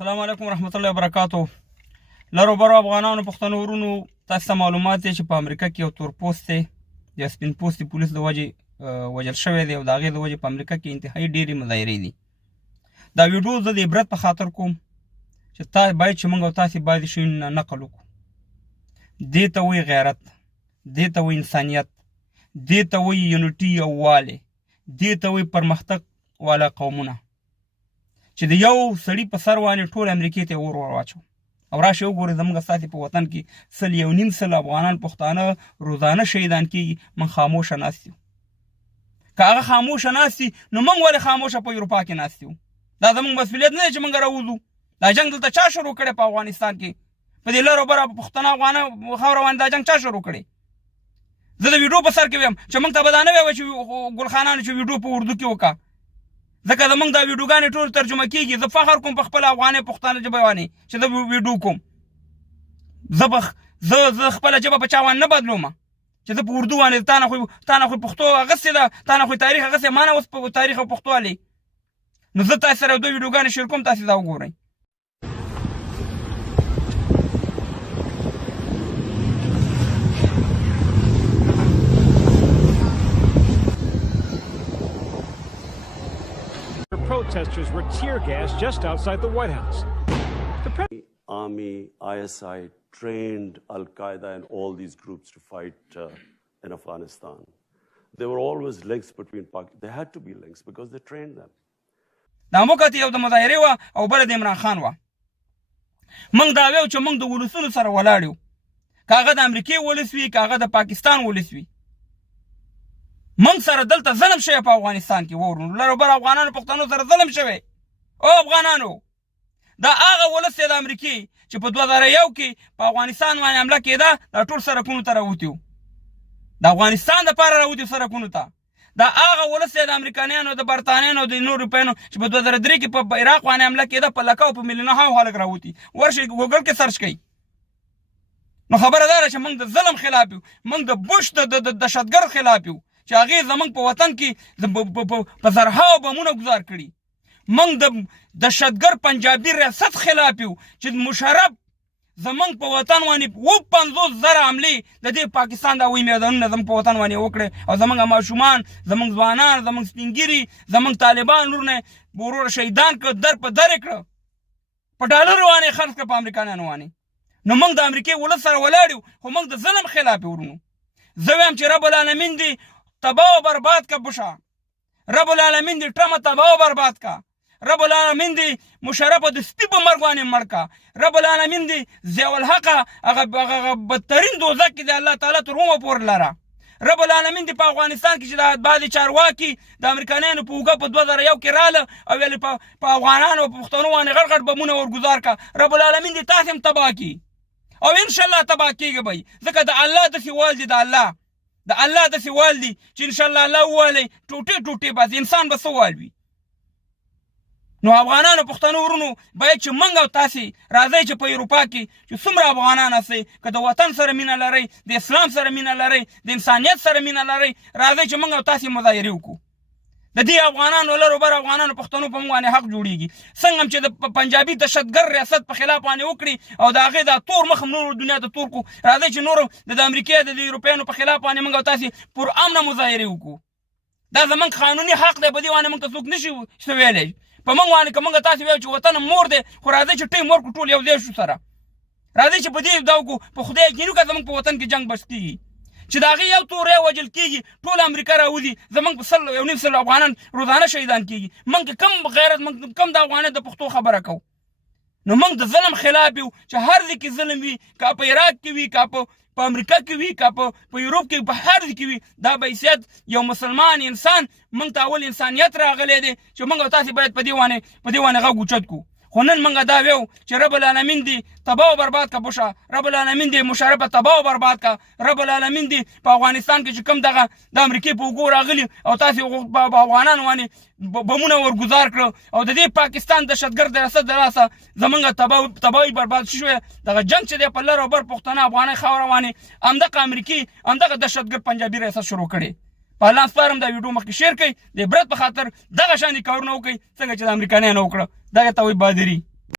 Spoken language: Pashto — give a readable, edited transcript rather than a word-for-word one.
السلام علیکم ورحمت الله وبرکاتو. لرو برو افغانانو پښتنو ورونو تاسو ته معلومات دي چې په امریکا کې یو تور پوست دی د سپین پوستي پولیس د وجې وژل شوی دی او د هغې د وجې په امریکا کې انتهایي ډېرې مظاهرې دي. دا ویډیو زه د عبرت په خاطر کوم چې باید چې موږ او تاسې باید شیونه نقل وکړو. دې ته وایي غیرت، دې ته وایي انسانیت، دې ته وایي یونټي یووالی، دې ته وایي پرمختګ والا قومونه چې د یو سړي په سر باندې ټول امریکې ته اور واچو. او راشئ وګورئ زموږ ستاسې په وطن کې 1.5 افغانان پښتانه روزانه شهیدان کېږي. موږ خاموشه ناست یو. که هغه خاموشه ناست وي نو موږ ولې خاموشه په اروپا کې ناست یو؟ دا زموږ مسؤلیت نه دی چې موږ راوځو. دا جنګ دلته چا شروع کړی په افغانستان کې؟ په دې لرو بره پښتانه افغانه خاوره باندې دا جنګ چا شروع کړی؟ زه د ویډیو په سر کې ویم چې موږ ته به دا نه وایي چې ګلخانانو چې ویډیو په اردو کې وکړه، ځکه زموږ دا ویډیوګانې ټول ترجمه کېږي. زه فخر کوم په خپله افغانۍ پښتانه ژبه باندې چې زه ویډیو کوم. زه خپله ژبه په چا باندې نه بدلوم چې زه په اردو باندې تا نه خو پښتو اغوستې ده، تا نه خو تاریخ اغوستې، ما نه اوس په تاریخ او پښتو والې. نو زه تاسې سره دوه ویډیوګانې شیر کوم، تاسې دا وګورئ. Protesters were tear gassed just outside the White House. The Army, ISI trained Al-Qaeda and all these groups to fight in Afghanistan. There were always links between Pakistan. There had to be links because they trained them. دا موقت یو د مظاهرې وه او بله د عمران خان وه. موږ دا ویو چې موږ د ولسونو سره ولاړ یو، که هغه د امریکې ولس وي که هغه د پاکستان ولس وي. موږ سره دلته ظلم شوی په افغانستان کې وورو لرو بر افغانانو پښتنو سره ظلم شوی. او افغانانو دا هغه ولس دی د امریکې چې په 2001 کې په افغانستان باندې حمله کېده، دا ټول سرکونو ته راوتي وو، د افغانستان دپاره راوتي سرکونو ته. دا هغه ولس دی د امریکایانو، د برطانیانو او د نورو اروپایانو چې په 2003 کې په عراق باندې حمله کېده، په لکه او په میلیونه خلک راوتي. ورشئ ګوګل کې سرچ کړئ. نو خبره دا ده چې موږ د ظلم خلاف یو، موږ د بوش د دهشتګرد خلاف یو چې هغې زموږ په وطن کې په زرهاو بمونه ګزار کړي. موږ د دهشتګرد پنجابي ریاست خلاف یو چې مشرف زموږ په وطن باندې 50,000 حملې د دې پاکستان د هوایي میدانونه زموږ په وطن باندې وکړې، او زموږ ماشومان، زموږ ځوانان، زموږ سپین ږیري، زموږ طالبان لورونه وروره شهیدان کړه، در په در یې کړه، په ډالرو باندې خرڅ کړه، په امریکایانو باندې. نو موږ د امریکې ولس سره ولاړ یو، خو موږ د ظلم خلاف یو ورونو. زه وایم چې رب العالمین دې تباہ و برباد کا بشا، رب العالمین دی ټرمه تباہ و برباد کا، رب العالمین دی مشرف د سپي په مرګ باندې مړ کا، رب العالمین دی ضیاء الحق هغه بدترین دوزخ کې دی الله تعالی تر اومه پورې لره. رب العالمین دی په افغانستان کې چې د بعضې چارواکي د امریکایانو په اوږه په 2001 کې راله او ویل په افغانانو او پښتنو باندې غټ غټ بمونه ورګزار کا. رب العالمین دی تاسې هم تباه کړي او انشاءالله تباه کېږي به، ځکه د الله داسې وال دی، د الله داسې وال دی چې انشاءالله الله ووالی ټوټې ټوټې بس انسان به څه وال وي. نو افغانانو پښتنو ورونو باید چې موږ او تاسې راځئ چې په اروپا کې چې څومره افغانان هستئ، که د وطن سره مینه لرئ، د اسلام سره مینه لرئ، د انسانیت سره مینه لرئ، راځئ چې موږ او تاسې مظاهرې وکړو. د دې افغانانو لرو بر افغانانو پښتنو په موږ باندې حق جوړېږي. څنګه هم چې د پنجابي دهشتګرد ریاست په خلاف باندې وکړي او د هغې دا تور مخ هم نورو دنیا ته تور کړو، راځئ چې نورو د امریکې د اروپایانو په خلاف باندې موږ او تاسې پر امنه مظاهرې وکړو. دا زموږ قانوني حق دی، په دې باندې موږ ته څوک نشي ویلی. په موږ باندې که موږ تاسې ویل چې وطن مور دی، خو راځئ چې ټیم ورکړو ټول یو ځای شو سره، راځئ چې په دې دا وکړو. په خدای یقین که زموږ په وطن کې جنګ بس کېږي چې د هغې یو توری وژل کېږي، ټول امریکا راوځي، زموږ په 1.5 افغانان روزانه شهیدان کېږي. موږ کم غیرت، موږ کم د افغانۍ د پښتو خبره کوو. نو موږ د ظلم خلاف یو چې هر ځای کې ظلم وي، که په عراق کې وي، که په امریکا کې وي، که په یوروپ کې، په هر ځای کې وي. دا به حیثیت یو مسلمان انسان موږ ته اول انسانیت راغلی دی چې موږ او تاسې باید په دې باندې غږ اوچت کړو. خو نن موږ دا ویو چې رب العالمین دی تباہ و برباد کا بوشا، رب العالمین دی مشرف تباہ و برباد کا، رب العالمین دی په افغانستان کې چې کوم دغه د امریکې په اوږو راغلي او تاسې په افغانانو باندې بمونه ورګزار کړه او د دې پاکستان دهشتګرد ریاست د لاسه زموږ تباهي برباد شوی. دغه جنګ چې دی په لر او بر پښتانه افغانۍ خاوره باندې همدغه امریکې همدغه دهشتګرد پنجابي ریاست شروع کړی. په الله سپارم دا ویډیو مخکې شیر کړئ د عبرت په خاطر دغه شانې کارونه وکړئ څنګه چې د امریکایانو وکړه. دغه ته وایي بادري.